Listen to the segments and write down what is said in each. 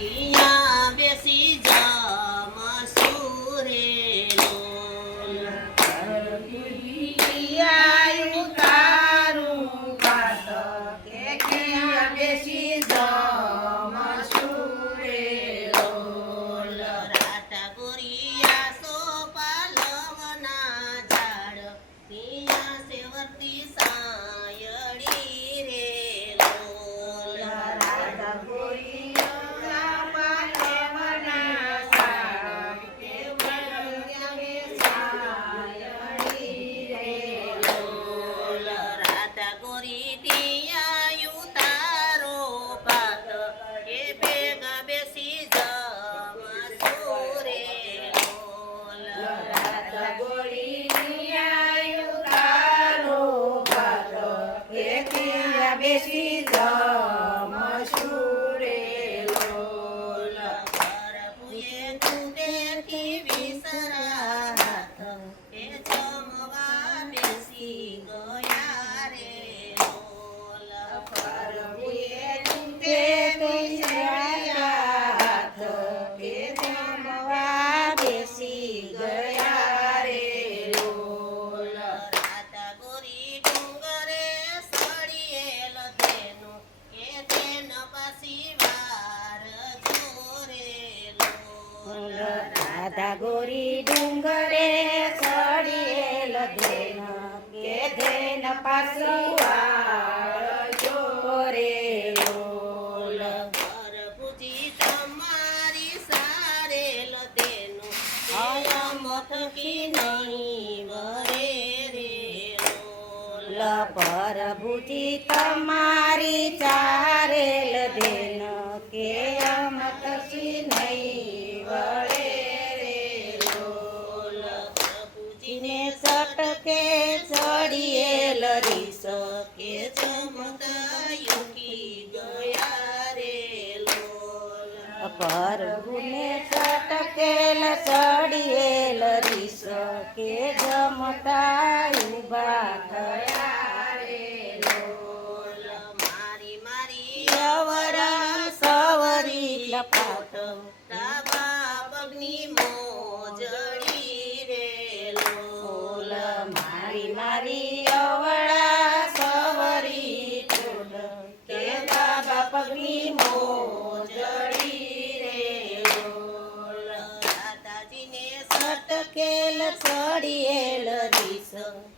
તિયા બેસી જમશું રે લોલ. આયું તારું ભાત કે ક્યાં બેસી જમશું રે લોલ. રાતા ગોરિયા સોપાલવના ઝાડ તિયા સેવતી સાયડી રે લોલ. રાધા ગોરીના પાલવના ઝાડ કે ક્યાં સાયડી રે લોલ. રાતા ગોરી તિયા તારો ભાત એ ભેગા બેસી જમશું રે લોલ. રાધા ગોરીની આયું તારો ભાત કે ક્યાં બેસી જમશું રે લોલ. પ્રભુએ તુંડેથી વિસરાત એ જમવા બેસી ગયા રે લોલ. પ્રભુએ તુંડે વિસર્યા હાથ કે જમવા બેસી ગયા રે લોલ. રાતા ગોરી ડુંગરે સળિયેલ તેનું એ તેન પાસી વાર જોરે લોલ. રાધા ગોરી ડુંગરે ચડીએલ ધેન કે ધેન પાછું વાળજો રે લોલ. પ્રભુજી તમારી સારેલ તેનું મથકી નહીં વરે રે લોલ. પ્રભુજી તમારી ચારેલ ધેન કે અમતસી નહીં વળે રે લોલ. પ્રભુજીને સટકે ચડીએલ રીસ કે જમતા યુકી ગયા રે લોલ. પ્રભુને સટકેલ ચડીએલ રીસ કે જમતા ઉભા થયા રે લોલ. મારી મારી અવડા સવરી લપાટ તાબા પગની મોજડી રે લોલ. મારી મારી અવળા સવરી ટોલ કે બાબા પગની મોજડી રે લોલ. દાદાજીને સટકેલ ચડીએલ રીસ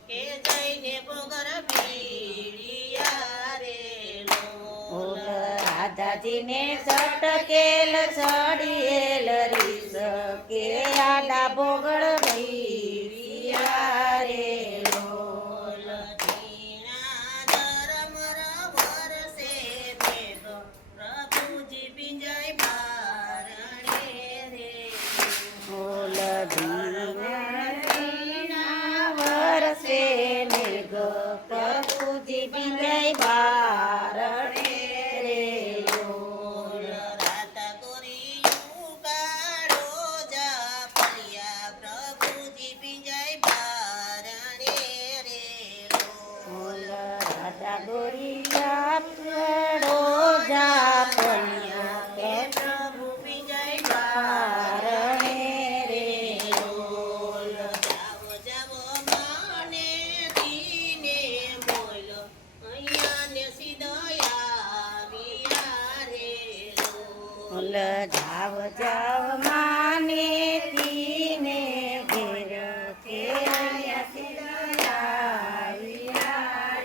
કે જઈને પોગર પીડિયા રે લોલ. રાધાજીને સટકેલ ચડીએલ રીસ કે આડા બોગળ ભૈયા રે લોલ. ઝીણા ધરમર વરસે મેઘ પ્રભુજી પિંજાય બારણે રે બોલ ધીના વરસે મેઘ પ્રભુજી બિંજાય બારણે રે લોલ. રાતા ગોરીયું કાળો જાફલિયા પ્રભુજી પિંજાય બારણે રે બોલ લોલ. રાધા ગોરી જાપડો જાપલિયા કે પ્રભુ પિંજાય બારણે બારણે રે લોલ. જાવ જાવ માને દીને મોલ અહીંયા ને સીધયા વિયા રે લોલ. બોલ જાવ જાવ માને તીને ઘેર કે અહીંયા સીધયા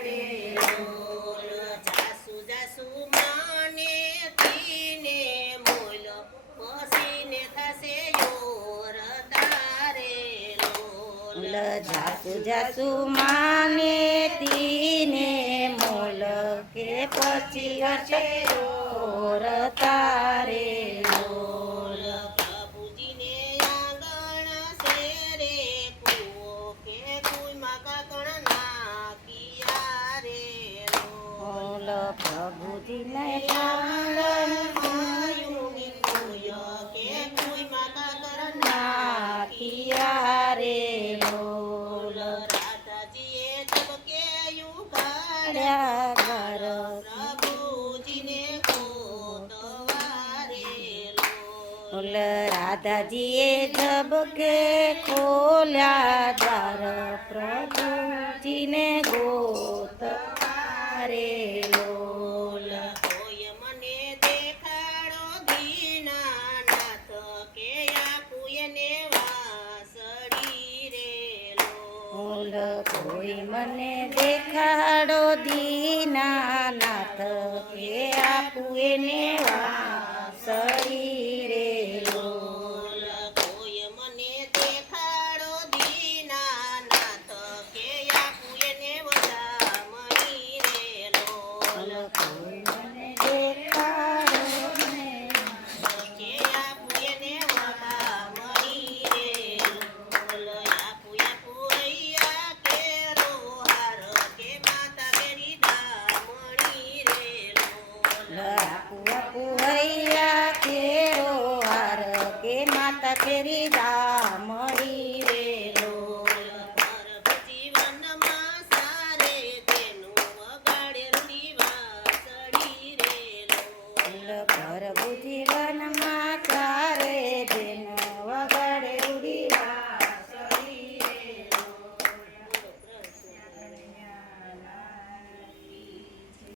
રે લોલ. જાસુ જાસુ માને તીને મોલ પસીને થશે યોર તારે લોલ. બોલ જાસુ જાસુ માને તીને મોલ કે પછી હશે ઓર તારે લોલ. પ્રભુજીને આંગણ શેરે કૂવો કે કુઈમાં કાકણ નાખિયા રે લોલ. બોલ પ્રભુજીને આંગણ માયુની કુય કે કુઈમાં કાકણ નાખિયા રે લોલ. રાધાજીએ તબકેયું કાઢ્યા કાઢ્યા ઘર પ્રભુજીને કોત બોલ રાધાજીએ ઝબકે ખોલ્યા દ્વાર પ્રભુજીને ગોત રે લોલ કોઈ મને દેખાડો દીનાનાથ કે આપું એને વાસળી રે બોલ કોઈ મને દેખાડો દીનાનાથ કે આપું એને વાસળી રે લોલ કોઈ મને દેખાડો દીનાનાથ કે આપું એને વધામણી રે લોલ કોઈ મને દેખાડો ને કે આપું એને વધામણી રે લોલ આપું અહીંયા કેરો હાર કે માતા કેરી દામણી રે લોલ આપું આપું હૈયા કેરો હાર કે માતા કેરી દામડી રે લોલ જીવનમાં સારે તેનું વગાડેલું વાસળી રે લોલ પ્રભુ જીવનમાં